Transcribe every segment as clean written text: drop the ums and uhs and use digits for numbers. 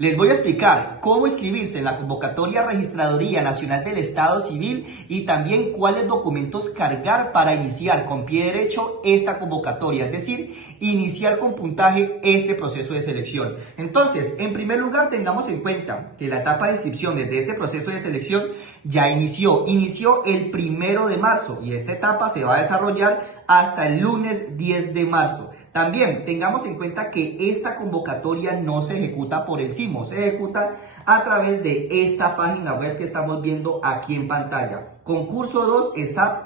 Les voy a explicar cómo inscribirse en la convocatoria Registraduría Nacional del Estado Civil y también cuáles documentos cargar para iniciar con pie derecho esta convocatoria, es decir, iniciar con puntaje este proceso de selección. Entonces, en primer lugar, tengamos en cuenta que la etapa de inscripciones de este proceso de selección ya inició el 1 de marzo y esta etapa se va a desarrollar hasta el lunes 10 de marzo. También tengamos en cuenta que esta convocatoria no se ejecuta por el SIMO, se ejecuta a través de esta página web que estamos viendo aquí en pantalla. Concurso 2 esap.edu.co.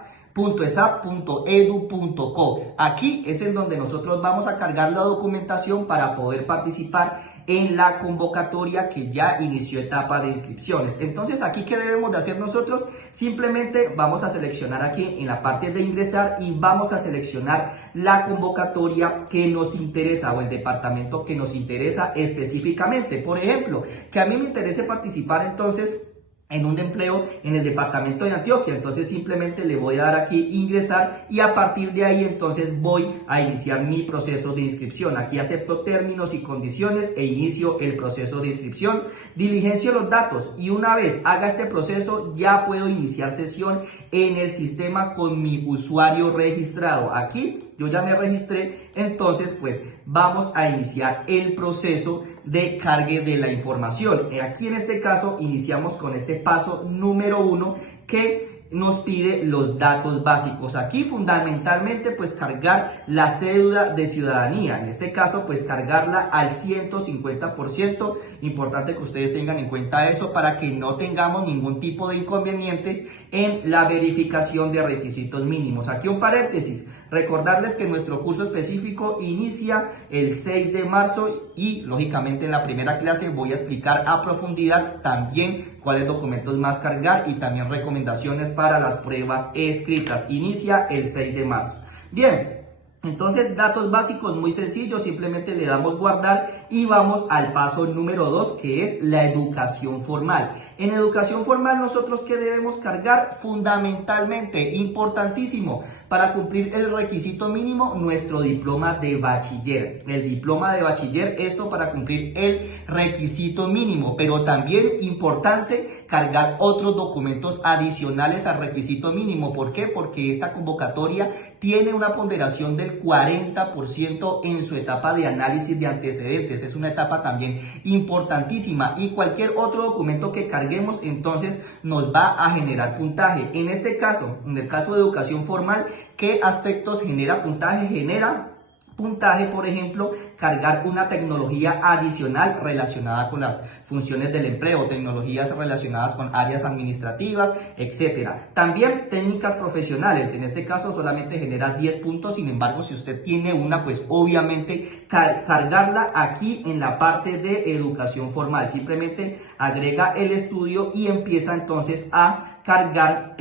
Aquí es en donde nosotros vamos a cargar la documentación para poder participar en la convocatoria que ya inició etapa de inscripciones. Entonces, aquí, ¿qué debemos de hacer nosotros? Simplemente vamos a seleccionar aquí en la parte de ingresar y vamos a seleccionar la convocatoria que nos interesa o el departamento que nos interesa específicamente. Por ejemplo, que a mí me interese participar entonces en un empleo en el departamento de Antioquia, entonces simplemente le voy a dar aquí ingresar y a partir de ahí entonces voy a iniciar mi proceso de inscripción. Aquí acepto términos y condiciones e inicio el proceso de inscripción, diligencio los datos y una vez haga este proceso ya puedo iniciar sesión en el sistema con mi usuario registrado. Aquí yo ya me registré, entonces pues vamos a iniciar el proceso de cargue de la información. Aquí en este caso iniciamos con este paso número 1 que nos pide los datos básicos. Aquí fundamentalmente pues cargar la cédula de ciudadanía, en este caso pues cargarla al 150%, importante que ustedes tengan en cuenta eso para que no tengamos ningún tipo de inconveniente en la verificación de requisitos mínimos. Aquí un paréntesis, recordarles que nuestro curso específico inicia el 6 de marzo y lógicamente en la primera clase voy a explicar a profundidad también cuáles documentos más cargar y también recomendaciones para las pruebas escritas. Inicia el 6 de marzo. Bien. Entonces, datos básicos muy sencillos, simplemente le damos guardar y vamos al paso número 2, que es la educación formal. En educación formal, nosotros ¿qué debemos cargar? Fundamentalmente, importantísimo, para cumplir el requisito mínimo, nuestro diploma de bachiller. El diploma de bachiller, esto para cumplir el requisito mínimo, pero también importante cargar otros documentos adicionales al requisito mínimo. ¿Por qué? Porque esta convocatoria tiene una ponderación del 40% en su etapa de análisis de antecedentes. Es una etapa también importantísima y cualquier otro documento que carguemos entonces nos va a generar puntaje. En este caso, en el caso de educación formal, ¿qué aspectos genera puntaje? Genera puntaje, por ejemplo, cargar una tecnología adicional relacionada con las funciones del empleo, tecnologías relacionadas con áreas administrativas, etcétera. También técnicas profesionales, en este caso solamente genera 10 puntos, sin embargo, si usted tiene una, pues obviamente cargarla aquí en la parte de educación formal. Simplemente agrega el estudio y empieza entonces a cargar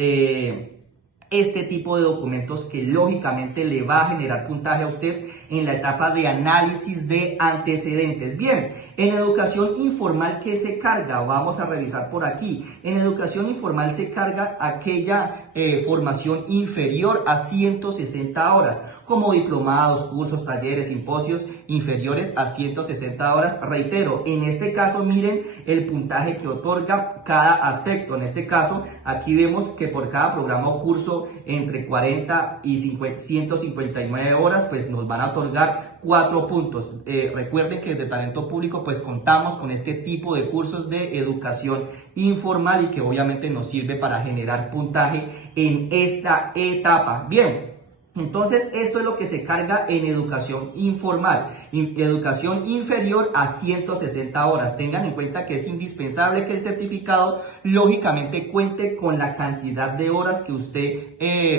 este tipo de documentos que lógicamente le va a generar puntaje a usted en la etapa de análisis de antecedentes. Bien, en educación informal, ¿qué se carga? Vamos a revisar por aquí. En educación informal se carga aquella formación inferior a 160 horas, como diplomados, cursos, talleres, simposios inferiores a 160 horas. Reitero, en este caso miren el puntaje que otorga cada aspecto. En este caso, aquí vemos que por cada programa o curso entre 40 y 159 horas, pues nos van a otorgar 4 puntos. Recuerden que desde Talento Público pues contamos con este tipo de cursos de educación informal y que obviamente nos sirve para generar puntaje en esta etapa. Bien. Entonces, esto es lo que se carga en educación informal, educación inferior a 160 horas. Tengan en cuenta que es indispensable que el certificado, lógicamente, cuente con la cantidad de horas que usted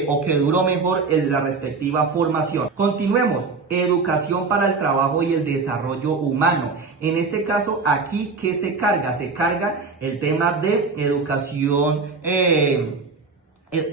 o que duró mejor en la respectiva formación. Continuemos. Educación para el trabajo y el desarrollo humano. En este caso, aquí, ¿qué se carga? Se carga el tema de educación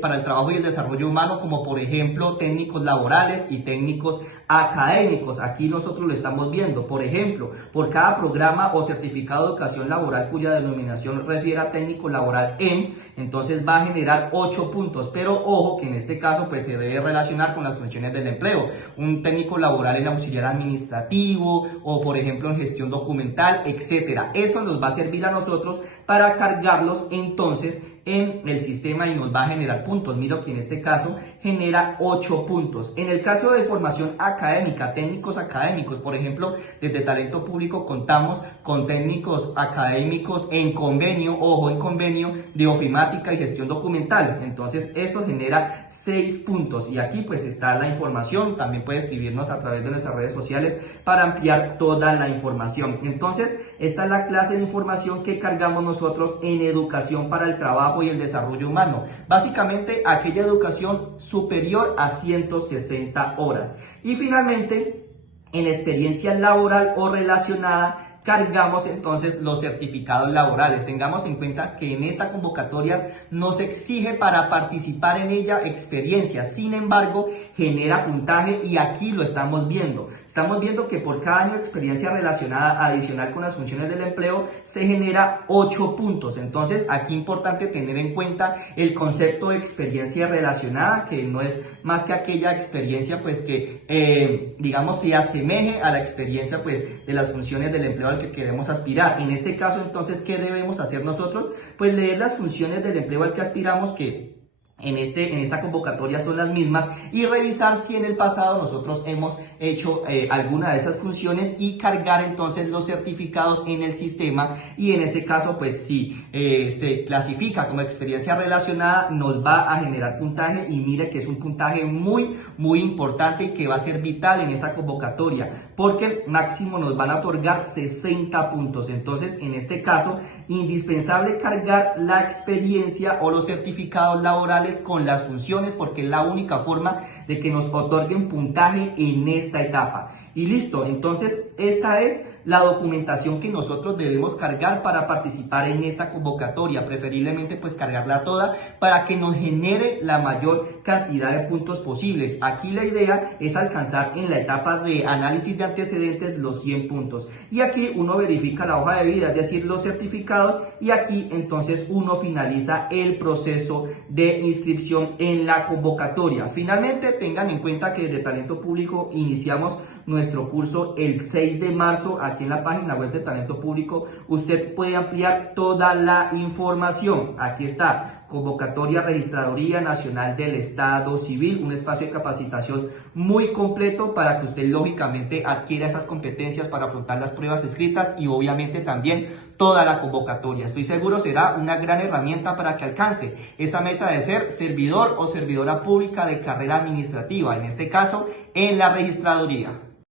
para el trabajo y el desarrollo humano, como por ejemplo técnicos laborales y técnicos académicos. Aquí nosotros lo estamos viendo. Por ejemplo, por cada programa o certificado de educación laboral cuya denominación refiere a técnico laboral en, entonces va a generar 8 puntos. Pero ojo que en este caso pues se debe relacionar con las funciones del empleo. Un técnico laboral en auxiliar administrativo o por ejemplo en gestión documental, etcétera. Eso nos va a servir a nosotros para cargarlos entonces en el sistema y nos va a generar puntos. Miro que en este caso genera 8 puntos. En el caso de formación académica, técnicos académicos, por ejemplo, desde Talento Público contamos con técnicos académicos en convenio, ojo, en convenio de ofimática y gestión documental. Entonces eso genera 6 puntos y aquí pues está la información. También puede escribirnos a través de nuestras redes sociales para ampliar toda la información. Entonces esta es la clase de información que cargamos nosotros en educación para el trabajo y el desarrollo humano. Básicamente aquella educación superior a 160 horas. Y finalmente, en experiencia laboral o relacionada, cargamos entonces los certificados laborales. Tengamos en cuenta que en esta convocatoria nos exige para participar en ella experiencia, sin embargo genera puntaje y aquí lo estamos viendo. Estamos viendo que por cada año de experiencia relacionada adicional con las funciones del empleo se genera 8 puntos. Entonces aquí es importante tener en cuenta el concepto de experiencia relacionada, que no es más que aquella experiencia pues que digamos se asemeje a la experiencia pues de las funciones del empleo al que queremos aspirar. En este caso entonces, ¿qué debemos hacer nosotros? Pues leer las funciones del empleo al que aspiramos, que en esta convocatoria son las mismas, y revisar si en el pasado nosotros hemos hecho alguna de esas funciones y cargar entonces los certificados en el sistema. Y en ese caso pues si se clasifica como experiencia relacionada nos va a generar puntaje, y mire que es un puntaje muy importante y que va a ser vital en esa convocatoria porque máximo nos van a otorgar 60 puntos. Entonces en este caso indispensable cargar la experiencia o los certificados laborales con las funciones, porque es la única forma de que nos otorguen puntaje en esta etapa. Y listo, entonces esta es la documentación que nosotros debemos cargar para participar en esta convocatoria, preferiblemente pues cargarla toda para que nos genere la mayor cantidad de puntos posibles. Aquí la idea es alcanzar en la etapa de análisis de antecedentes los 100 puntos, y aquí uno verifica la hoja de vida, es decir, los certificados, y aquí entonces uno finaliza el proceso de inscripción en la convocatoria. Finalmente tengan en cuenta que desde Talento Público iniciamos nuestro curso el 6 de marzo. Aquí en la página web de Talento Público usted puede ampliar toda la información. Aquí está: convocatoria Registraduría Nacional del Estado Civil, un espacio de capacitación muy completo para que usted lógicamente adquiera esas competencias para afrontar las pruebas escritas y obviamente también toda la convocatoria. Estoy seguro será una gran herramienta para que alcance esa meta de ser servidor o servidora pública de carrera administrativa, en este caso en la registraduría.